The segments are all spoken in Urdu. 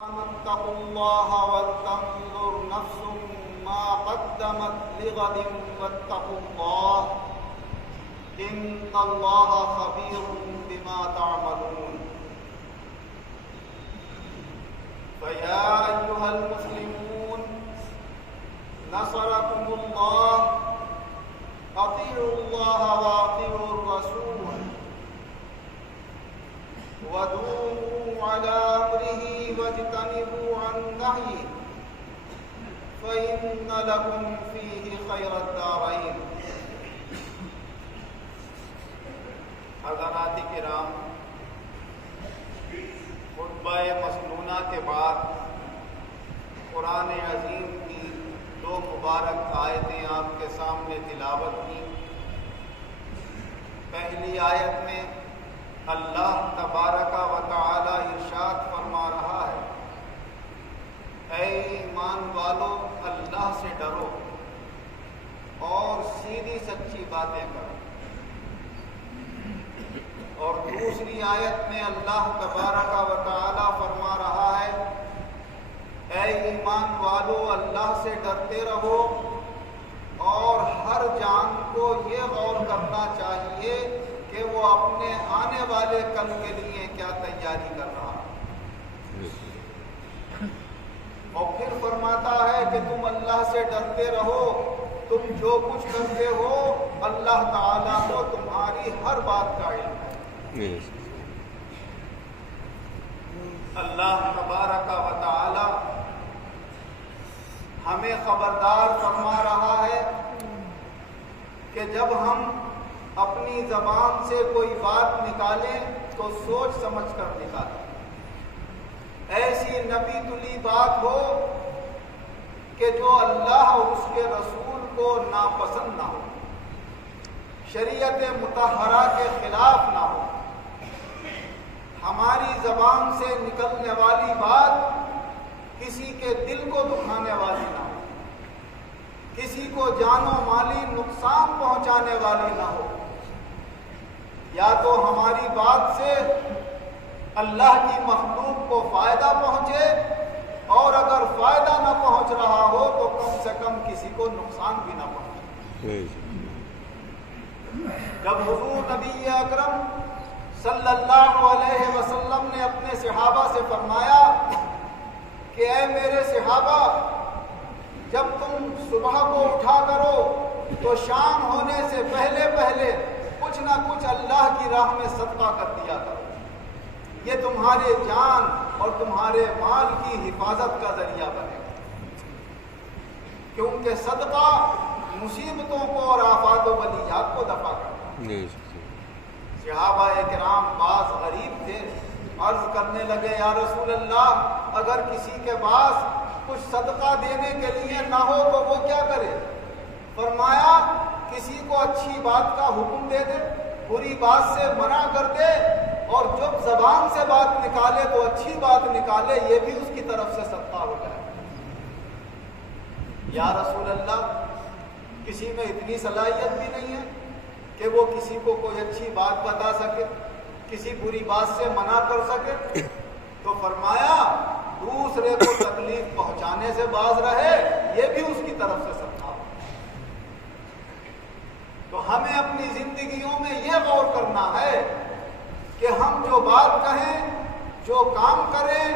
اتقوا الله ولتنظر نفس ما قدمت لغد واتقوا الله إن الله خبير بما تعملون. فيا أيها المسلمون نصركم الله أطيعوا الله وأطيعوا الرسول ودوموا على أمره واجتنبوا عن نهيه فإن لكم فيه خير الدارين. حضرات کرام، خطبہ مسنونہ کے بعد قرآن عظیم کی دو مبارک آیتیں آپ کے سامنے تلاوت کی. پہلی آیت میں اللہ تبارک و تعالی ارشاد فرما رہا ہے، اے ایمان والو اللہ سے ڈرو اور سیدھی سچی باتیں کرو. اور دوسری آیت میں اللہ تبارک و تعالی فرما رہا ہے، اے ایمان والو اللہ سے ڈرتے رہو اور ہر جان کو یہ غور کرنا چاہیے کہ وہ اپنے آنے والے کل کے لیے کیا تیاری کر رہا ہے. اور پھر فرماتا ہے کہ تم اللہ سے ڈرتے رہو، تم جو کچھ کرتے ہو اللہ تعالیٰ کو تمہاری ہر بات کا علم ہے. اللہ تبارک و تعالی ہمیں خبردار فرما رہا ہے کہ جب ہم اپنی زبان سے کوئی بات نکالیں تو سوچ سمجھ کر نکالیں. ایسی نبی تلی بات ہو کہ جو اللہ اور اس کے رسول کو ناپسند نہ ہو، شریعت مطہرہ کے خلاف نہ ہو. ہماری زبان سے نکلنے والی بات کسی کے دل کو دکھانے والی نہ ہو، کسی کو جان و مالی نقصان پہنچانے والی نہ ہو. یا تو ہماری بات سے اللہ کی مخلوق کو فائدہ پہنچے، اور اگر فائدہ نہ پہنچ رہا ہو تو کم سے کم کسی کو نقصان بھی نہ پہنچے. جب حضور نبی اکرم صلی اللہ علیہ وسلم نے اپنے صحابہ سے فرمایا کہ اے میرے صحابہ، جب تم صبح کو اٹھا کرو تو شام ہونے سے پہلے پہلے کچھ نہ کچھ اللہ کی راہ میں صدقہ کر دیا کرو، یہ تمہارے جان اور تمہارے مال کی حفاظت کا ذریعہ بنے گا. کیونکہ صدقہ مصیبتوں کو اور آفات و بلیات کو دفع کرتا ہے. صحابہ کرام بعض غریب تھے، عرض کرنے لگے یا رسول اللہ، اگر کسی کے پاس کچھ صدقہ دینے کے لیے نہ ہو تو وہ کیا کرے؟ فرمایا کسی کو اچھی بات کا حکم دے دے، بری بات سے منع کر دے، اور جب زبان سے بات نکالے تو اچھی بات نکالے، یہ بھی اس کی طرف سے صدقہ ہو جائے. یا رسول اللہ، کسی میں اتنی صلاحیت بھی نہیں ہے کہ وہ کسی کو کوئی اچھی بات بتا سکے، کسی بری بات سے منع کر سکے. تو فرمایا دوسرے کو تکلیف پہنچانے سے باز رہے، یہ بھی اس کی طرف سے صدقہ ہو. تو ہمیں اپنی زندگیوں میں یہ غور کرنا ہے کہ ہم جو بات کہیں، جو کام کریں،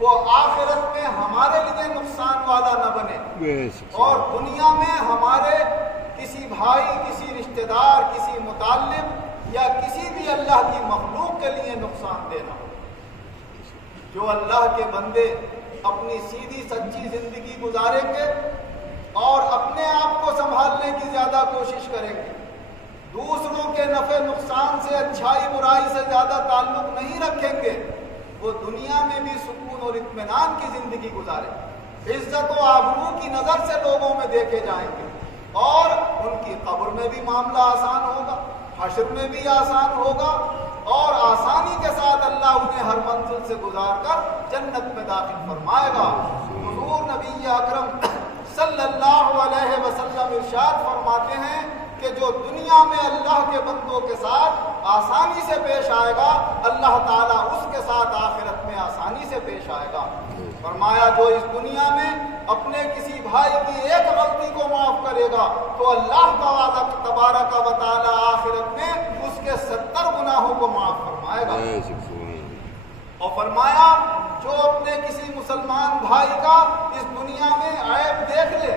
وہ آخرت میں ہمارے لیے نقصان والا نہ بنے، اور دنیا میں ہمارے کسی بھائی، کسی رشتہ دار، کسی متعلق یا کسی بھی اللہ کی مخلوق کے لیے نقصان دینا ہو. جو اللہ کے بندے اپنی سیدھی سچی زندگی گزاریں گے اور اپنے آپ کو سنبھالنے کی زیادہ کوشش کریں گے، دوسروں کے نفع نقصان سے، اچھائی برائی سے زیادہ تعلق نہیں رکھیں گے، وہ دنیا میں بھی سکون اور اطمینان کی زندگی گزاریں گے، عزت و آبرو کی نظر سے لوگوں میں دیکھے جائیں گے، اور ان کی قبر میں بھی معاملہ آسان ہوگا، حشر میں بھی آسان ہوگا، اور آسانی کے ساتھ اللہ انہیں ہر منزل سے گزار کر جنت میں داخل فرمائے گا. حضور نبی اکرم صلی اللہ علیہ وسلم ارشاد فرماتے ہیں کہ جو دنیا میں اللہ کے بندوں کے ساتھ آسانی سے پیش آئے گا، اللہ تعالیٰ اس کے ساتھ آخرت میں آسانی سے پیش آئے گا۔ فرمایا جو اس دنیا میں اپنے کسی بھائی کی ایک غلطی کو معاف کرے گا تو اللہ تبارک و تعالی آخرت میں اس کے 70 گناہوں کو معاف فرمائے گا۔ اور فرمایا جو اپنے کسی مسلمان بھائی کا اس دنیا میں عیب دیکھ لے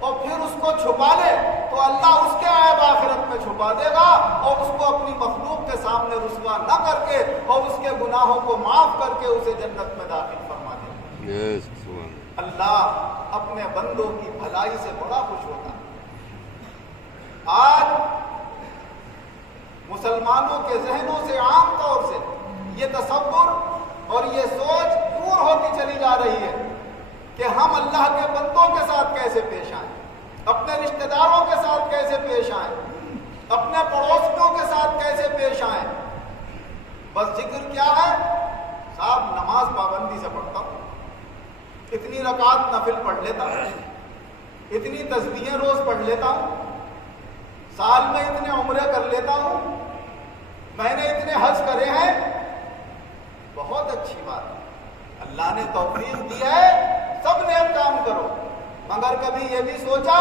اور پھر اس کو چھپا لے تو اللہ اس کے عیب آخرت میں چھپا دے گا اور اس کو اپنی مخلوق کے سامنے رسوا نہ کر کے اور اس کے گناہوں کو معاف کر کے اسے جنت میں داخل فرما دے گا۔ اللہ اپنے بندوں کی بھلائی سے بڑا خوش ہوتا ہے۔ آج مسلمانوں کے ذہنوں سے عام طور سے یہ تصور اور یہ سوچ دور ہوتی چلی جا رہی ہے کہ ہم اللہ کے بندوں کے ساتھ کیسے پیش آئیں، اپنے رشتہ داروں کے ساتھ کیسے پیش آئیں، اپنے پڑوسیوں کے ساتھ کیسے پیش آئیں۔ بس ذکر کیا ہے؟ صاحب نماز پابندی سے پڑھتا ہوں، اتنی رکعت نفل پڑھ لیتا ہوں، اتنی تسبیحیں روز پڑھ لیتا ہوں، سال میں اتنے عمرے کر لیتا ہوں، میں نے اتنے حج کرے ہیں۔ بہت اچھی بات ہے، اللہ نے توفیق دی ہے، سب نیک کام کرو، مگر کبھی یہ بھی سوچا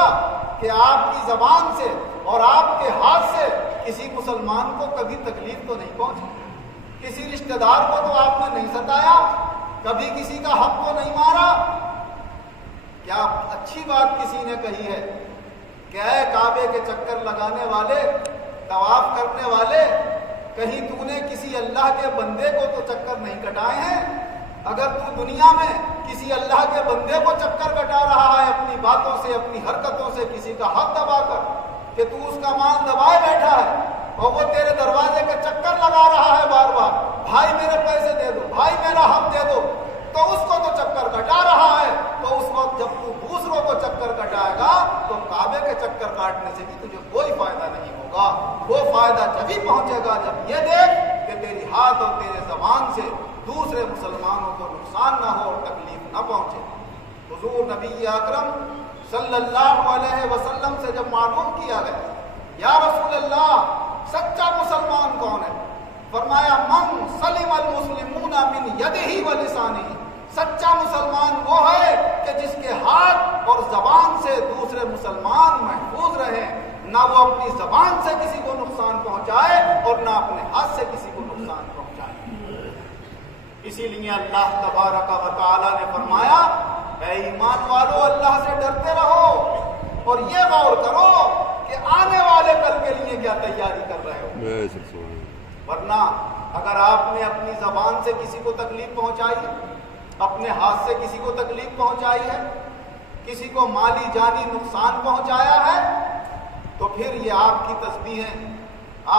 کہ آپ کی زبان سے اور آپ کے ہاتھ سے کسی مسلمان کو کبھی تکلیف تو نہیں پہنچی، کسی رشتہ دار کو تو آپ نے نہیں ستایا، کبھی کسی کا حق تو نہیں مارا۔ کیا اچھی بات کسی نے کہی ہے کہ اے کعبے کے چکر لگانے والے، طواف کرنے والے، کہیں تو نے کسی اللہ کے بندے کو تو چکر نہیں کٹائے ہیں؟ اگر تو دنیا میں کسی اللہ کے بندے کو چکر کٹا رہا ہے اپنی باتوں سے، اپنی حرکتوں سے، کسی کا حق دبا کر کہ تو اس کا مال دبائے بیٹھا ہے اور وہ تیرے دروازے کے چکر لگا رہا ہے بار بار، بھائی میرے پیسے دے دو، بھائی میرا حق دے دو، تو اس کو تو چکر کٹا رہا ہے، تو اس وقت جب تو دوسروں کو چکر کٹائے گا تو کعبے کے چکر کاٹنے سے بھی تجھے کوئی فائدہ نہیں ہوگا۔ وہ فائدہ جبھی پہنچے گا جب یہ دیکھ کہ تیری ہاتھ اور تیرے زبان سے دوسرے مسلمانوں کو نقصان نہ ہو اور تکلیف نہ پہنچے۔ حضور نبی اکرم صلی اللہ علیہ وسلم سے جب معلوم کیا گیا یا رسول اللہ سچا مسلمان کون ہے؟ فرمایا من سلم المسلمون من یدہ و لسانہ، سچا مسلمان وہ ہے کہ جس کے ہاتھ اور زبان سے دوسرے مسلمان محفوظ رہیں، نہ وہ اپنی زبان سے کسی کو نقصان پہنچائے اور نہ اپنے ہاتھ سے کسی کو نقصان پہنچائے۔ اسی لیے اللہ تبارک و تعالی نے فرمایا اے ایمان والو اللہ سے ڈرتے رہو اور یہ غور کرو کہ آنے والے کل کے لیے کیا تیاری کر رہے ہو، ورنہ اگر آپ نے اپنی زبان سے کسی کو تکلیف پہنچائی ہے، اپنے ہاتھ سے کسی کو تکلیف پہنچائی ہے، کسی کو مالی جانی نقصان پہنچایا ہے، تو پھر یہ آپ کی تسبیحیں،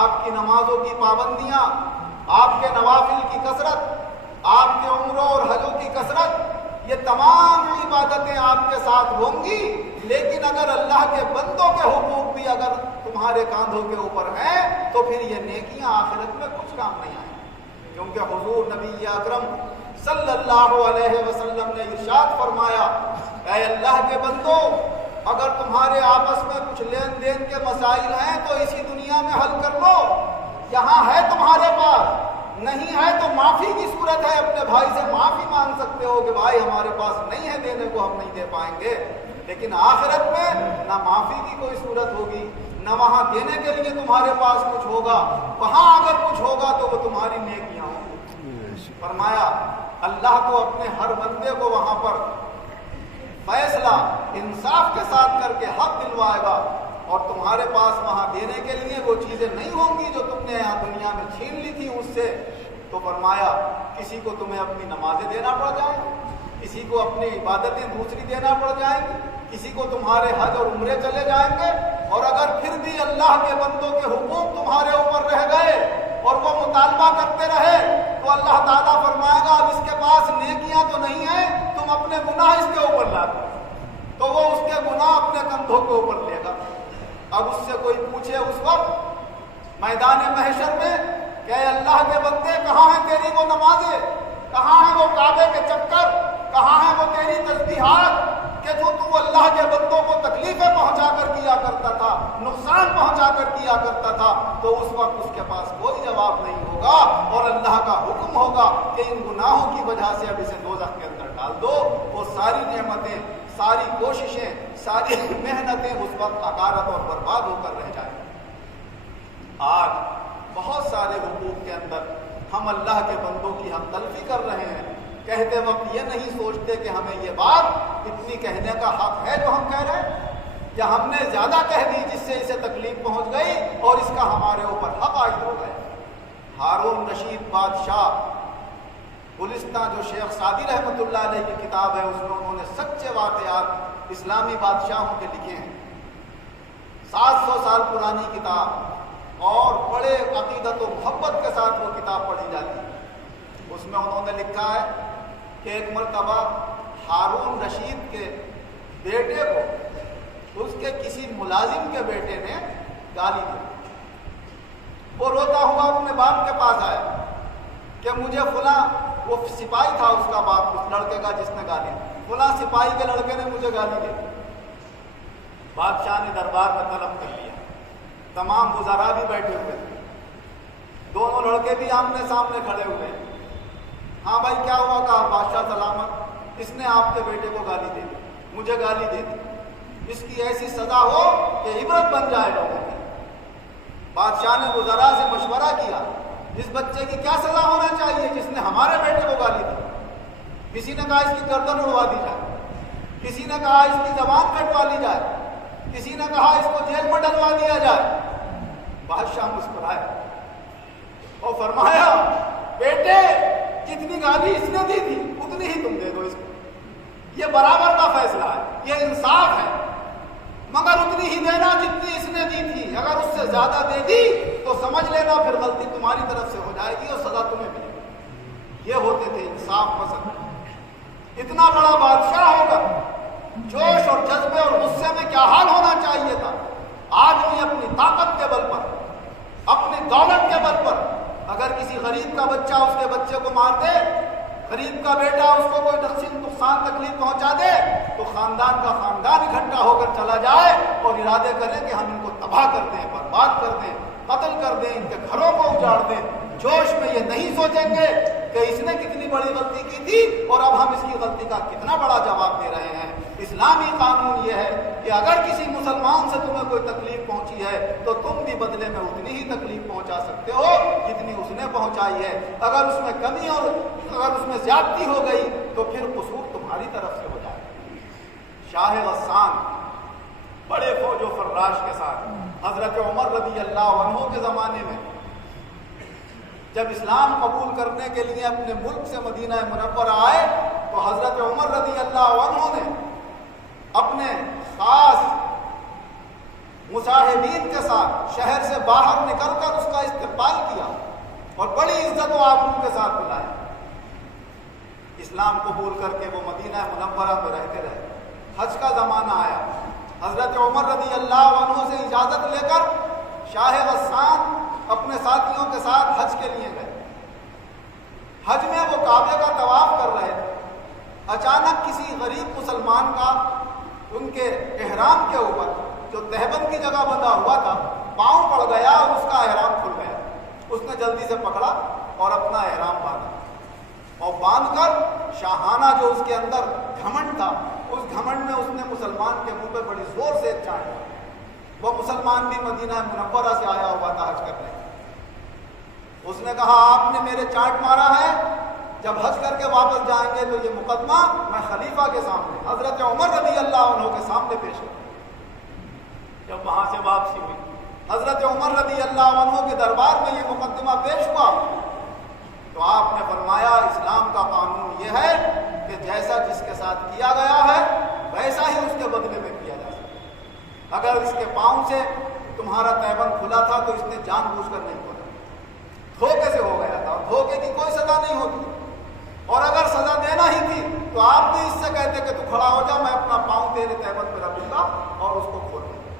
آپ کی نمازوں کی پابندیاں، آپ کے نوافل کی کثرت، آپ کے عمروں اور حجوں کی کثرت، یہ تمام عبادتیں آپ کے ساتھ ہوں گی، لیکن اگر اللہ کے بندوں کے حقوق بھی اگر تمہارے کاندھوں کے اوپر ہیں تو پھر یہ نیکیاں آخرت میں کچھ کام نہیں آئیں گی، کیونکہ حضور نبی اکرم صلی اللہ علیہ وسلم نے ارشاد فرمایا اے اللہ کے بندوں اگر تمہارے آپس میں کچھ لین دین کے مسائل ہیں تو اسی دنیا میں حل کر لو، یہاں ہے تمہارے پاس، نہیں ہے تو معافی کی صورت ہے، اپنے بھائی سے معافی مانگ سکتے ہو کہ بھائی ہمارے پاس نہیں ہے دینے کو، ہم نہیں دے پائیں گے، لیکن آخرت میں نہ معافی کی کوئی صورت ہوگی، نہ وہاں دینے کے لیے تمہارے پاس کچھ ہوگا، وہاں اگر کچھ ہوگا تو وہ تمہاری نیکیاں ہوں۔ فرمایا اللہ کو اپنے ہر بندے کو وہاں پر فیصلہ انصاف کے ساتھ کر کے حق دلوائے گا، اور تمہارے پاس وہاں دینے کے لیے وہ چیزیں نہیں ہوں گی جو تم نے یہاں دنیا میں چھین لی تھی اس سے، تو فرمایا کسی کو تمہیں اپنی نمازیں دینا پڑ جائیں گی، کسی کو اپنی عبادتیں دوسری دینا پڑ جائیں گی، کسی کو تمہارے حج اور عمرے چلے جائیں گے، اور اگر پھر بھی اللہ کے بندوں کے حقوق تمہارے اوپر رہ گئے اور وہ مطالبہ کرتے رہے تو اللہ تعالیٰ فرمائے گا اب اس کے پاس نیکیاں تو نہیں ہیں، تم اپنے گناہ اس کے اوپر لا دو، تو وہ اس کے گناہ اپنے کندھوں کے اوپر لے گا۔ اب اس سے کوئی پوچھے اس وقت میدان محشر میں کہ اے اللہ کے بندے کہاں ہیں تیری وہ نمازیں، کہاں ہیں وہ کعبے کے چکر، کہاں ہیں وہ تیری تسبیحات کہ جو تو اللہ کے بندوں کو تکلیفیں پہنچا کر کیا کرتا تھا، نقصان پہنچا کر کیا کرتا تھا، تو اس وقت اس کے پاس کوئی جواب نہیں ہوگا۔ ہوگا اور اللہ کا حکم ہوگا کہ ان گناہوں کی وجہ سے اب اسے دوزخ کے اندر ڈال دو، وہ ساری نعمتیں، ساری کوششیں، ساری محنتیں اس وقت حقارت اور برباد ہو کر رہ جائیں۔ آج بہت سارے حقوق کے اندر ہم اللہ کے بندوں کی ہم تلفی کر رہے ہیں، کہتے وقت یہ نہیں سوچتے کہ ہمیں یہ بات اتنی کہنے کا حق ہے جو ہم کہہ رہے ہیں، یا ہم نے زیادہ کہہ دی جس سے اسے تکلیف پہنچ گئی اور اس کا ہمارے اوپر حق عائد ہو گئے۔ ہارون رشید بادشاہ گلستان جو شیخ سعدی رحمۃ اللہ علیہ کی کتاب ہے، اس میں انہوں نے سچے واقعات اسلامی بادشاہوں کے لکھے ہیں، 700 سال پرانی کتاب، اور بڑے عقیدت و محبت کے ساتھ وہ کتاب پڑھی جاتی ہے۔ اس میں انہوں نے لکھا ہے کہ ایک مرتبہ ہارون رشید کے بیٹے کو اس کے کسی ملازم کے بیٹے نے گالی دی۔ وہ روتا ہوا اپنے باپ کے پاس آیا کہ مجھے فلاں، وہ سپاہی تھا اس کا باپ، اس لڑکے کا جس نے گالی دی، فلاں سپاہی کے لڑکے نے مجھے گالی دی۔ بادشاہ نے دربار میں طلب کر لیا، تمام وزراء بھی بیٹھے ہوئے تھے، دونوں لڑکے بھی آمنے سامنے کھڑے ہوئے۔ ہاں بھائی کیا ہوا؟ کہا بادشاہ سلامت، اس نے آپ کے بیٹے کو گالی دے دی، مجھے گالی دے دی، اس کی ایسی سزا ہو کہ عبرت بن جائے لوگوں کی۔ بادشاہ نے وزراء سے مشورہ کیا، اس بچے کی کیا سزا ہونا چاہیے جس نے ہمارے بیٹے کو گالی دی؟ کسی نے کہا اس کی گردن اڑوا دی جائے، کسی نے کہا اس کی زبان کٹوا لی جائے، کسی نے کہا اس کو جیل میں ڈلوا دیا جائے۔ بادشاہ مسکرائے اور فرمایا بیٹے جتنی گالی اس نے دی تھی اتنی ہی تم دے دو اس کو، یہ برابر کا فیصلہ ہے، یہ انصاف ہے، مگر اتنی ہی دینا جتنی اس نے دی تھی، اگر اس سے زیادہ دے دی تو سمجھ لینا پھر غلطی تمہاری طرف سے ہو جائے گی اور سزا تمہیں ملے گی۔ یہ ہوتے تھے انصاف پسند۔ اتنا بڑا بادشاہ ہو کر جوش اور جذبے اور غصے میں کیا حال ہونا چاہیے تھا؟ آدمی اپنی طاقت کے بل پر، اپنی دولت کے بل پر اگر کسی غریب کا بچہ اس کے بچے کو مار دے، غریب کا بیٹا اس کو کوئی نقصان تکلیف پہنچا دے، تو خاندان کا خاندان اکٹھا ہو کر چلا جائے اور ارادے کرے کہ ہم ان کو تباہ کر دیں، برباد کر دیں، قتل کر دیں، ان کے گھروں کو اجاڑ دیں۔ جوش میں یہ نہیں سوچیں گے کہ اس نے کتنی بڑی غلطی کی تھی اور اب ہم اس کی غلطی کا کتنا بڑا جواب دے رہے ہیں۔ اسلامی قانون یہ ہے کہ اگر کسی مسلمان سے تمہیں کوئی تکلیف پہنچی ہے تو تم بھی بدلے میں اتنی ہی تکلیف پہنچا سکتے ہو جتنی اس نے پہنچائی ہے۔ اگر اس میں کمی اور اگر اس میں زیادتی ہو گئی تو پھر قصور تمہاری طرف سے ہو جائے گا۔ شاہ غسان بڑے فوج و فراش کے ساتھ حضرت عمر رضی اللہ عنہ کے زمانے میں جب اسلام قبول کرنے کے لیے اپنے ملک سے مدینہ منورہ آئے تو حضرت عمر رضی اللہ عنہ نے اپنے خاص مصاحبین کے ساتھ شہر سے باہر نکل کر اس کا استقبال کیا اور بڑی عزت و آبرو کے ساتھ بلایا۔ اسلام قبول کر کے وہ مدینہ منورہ میں رہتے رہے۔ حج کا زمانہ آیا، حضرت عمر رضی اللہ عنہ سے اجازت لے کر شاہ غسان اپنے ساتھیوں کے ساتھ حج کے لیے گئے۔ حج میں وہ کعبے کا طواف کر رہے تھے، اچانک کسی غریب مسلمان کا ان کے احرام کے اوپر جو تہبند کی جگہ بندھا ہوا تھا پاؤں پڑ گیا اور اس کا احرام کھل گیا۔ اس نے جلدی سے پکڑا اور اپنا احرام باندھا اور باندھ کر شاہانہ جو اس کے اندر گھمنڈ تھا، اس گھمنڈ میں اس نے مسلمان کے منہ پہ بڑی زور سے چاٹ ماری۔ وہ مسلمان بھی مدینہ منورہ سے آیا ہوا تھا حج کرنے۔ اس نے کہا آپ نے میرے چاٹ مارا ہے، جب حج کر کے واپس جائیں گے تو یہ مقدمہ میں خلیفہ کے سامنے حضرت عمر رضی اللہ عنہ کے سامنے پیش کروں۔ جب وہاں سے واپسی ہوئی حضرت عمر رضی اللہ عنہ کے دربار میں یہ مقدمہ پیش ہوا تو آپ نے فرمایا اسلام کا قانون یہ ہے کہ جیسا جس کے ساتھ کیا گیا ہے ویسا ہی اس کے بدلے میں کیا جا سکتا ہے۔ اگر اس کے پاؤں سے تمہارا تہبند کھلا تھا تو اس نے جان بوجھ کر نہیں کھولا، دھوکے سے ہو گیا تھا، دھوکے کی کوئی سزا نہیں ہوتی، اور اگر سزا دینا ہی تھی تو آپ بھی اس سے کہتے کہ تو کھڑا ہو جا، میں اپنا پاؤں تیرے تہبند پہ رکھ دوں گا اور اس کو کھول دوں گا۔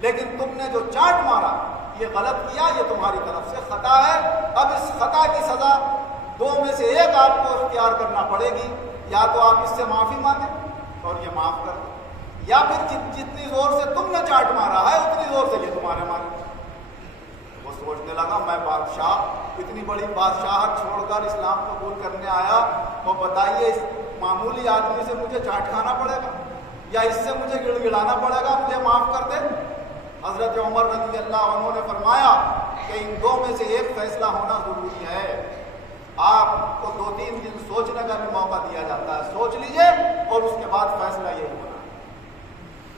لیکن تم نے جو چاٹ مارا یہ غلط کیا، یہ تمہاری طرف سے خطا ہے۔ اب اس خطا کی سزا دو میں سے ایک آپ کو اختیار کرنا پڑے گی، یا تو آپ اس سے معافی مانگیں اور یہ معاف کر دیں، یا پھر جتنی زور سے تم نے چاٹ مارا ہے اتنی زور سے یہ تمہارے مارے۔ وہ وہ سوچنے لگا میں بادشاہ, اتنی بڑی بادشاہت چھوڑ کر اسلام قبول کرنے آیا, تو بتائیے اس معمولی آدمی سے مجھے چاٹ کھانا پڑے گا یا اس سے مجھے گڑ گڑانا پڑے گا, مجھے معاف کر دے. حضرت عمر رضی اللہ عنہ نے فرمایا کہ ان دو میں سے ایک فیصلہ ہونا ضروری ہے. آپ کو 2-3 دن سوچنے کا بھی موقع دیا جاتا ہے, سوچ لیجئے اور اس کے بعد فیصلہ یہی ہونا.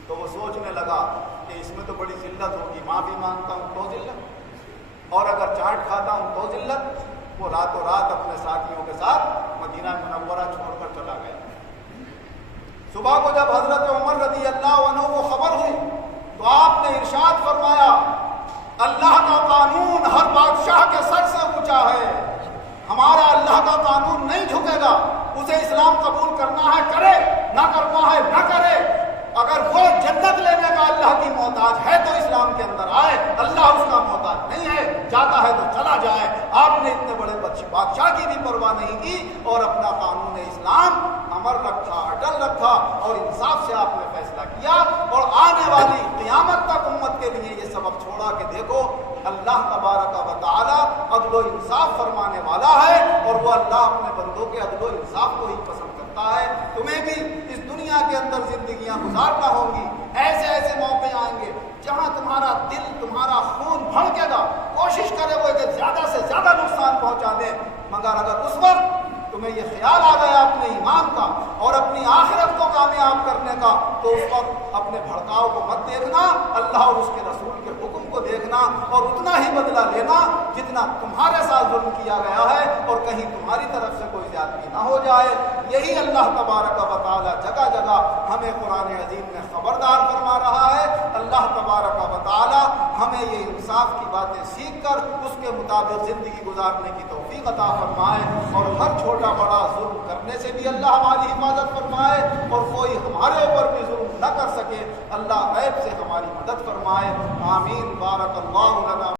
تو وہ سوچنے لگا کہ اس میں تو بڑی ذلت ہوگی, معافی مانگتا ہوں تو ذلت, اور اگر چاٹ کھاتا ہوں تو ذلت. وہ راتوں رات اپنے ساتھیوں کے ساتھ مدینہ منورہ چھوڑ کر چلا گیا. صبح کو جب حضرت عمر رضی اللہ عنہ کو خبر ہوئی تو آپ نے ارشاد فرمایا اللہ کا قانون ہر بادشاہ کے سر سے اونچا ہے, ہمارا اللہ کا قانون نہیں جھکے گا. اسے اسلام قبول کرنا ہے کرے, نہ کرنا ہے نہ کرے. اگر وہ جنت لینے کا اللہ کی محتاج ہے تو اسلام کے اندر آئے, اللہ اس کا محتاج نہیں ہے, جاتا ہے تو چلا جائے. آپ نے اتنے بڑے بادشاہ کی بھی پرواہ نہیں کی اور اپنا قانون اسلام امر رکھا, اٹل رکھا, اور انصاف سے آپ نے فیصلہ کیا. اور آنے والی قیامت تک امت کے لیے یہ سبق چھوڑا کہ دیکھو اللہ تبارک و تعالی عدل و انصاف فرمانے والا ہے, اور وہ اللہ اپنے بندوں کے عدل و انصاف کو ہی پسند کرتا ہے. تمہیں بھی اس دنیا کے اندر زندگیاں گزارنا ہوں گی, ایسے ایسے موقع آئیں گے جہاں تمہارا دل, تمہارا خون بھڑکے گا, کوشش کرے وہ کہ زیادہ سے زیادہ نقصان پہنچا دیں. مگر اگر اس وقت تمہیں یہ خیال آ گیا اپنے ایمان کا اور اپنی آخرت کو کامیاب کرنے کا, تو اس وقت اپنے بھڑکاؤ کو مت دیکھنا, اللہ اور اس کے رسول کے حکم کو دیکھنا اور اتنا ہی بدلہ لینا جتنا تمہارے ساتھ ظلم کیا گیا ہے, اور کہیں تمہاری طرف سے کوئی زیادتی نہ ہو جائے. یہی اللہ تبارک و تعالی جگہ جگہ ہمیں قرآن عظیم میں خبردار فرما رہا ہے. اللہ تبارک و تعالی ہمیں یہ انصاف کی باتیں سیکھ کر اس کے مطابق زندگی گزارنے کی توفیق عطا فرمائے, اور ہر چھوٹا بڑا ظلم کرنے سے بھی اللہ ہماری حفاظت فرمائے, اور کوئی ہمارے اوپر بھی ظلم نہ کر سکے اللہ غیب سے ہماری مدد فرمائے. آمین. بارک اللہ لنا.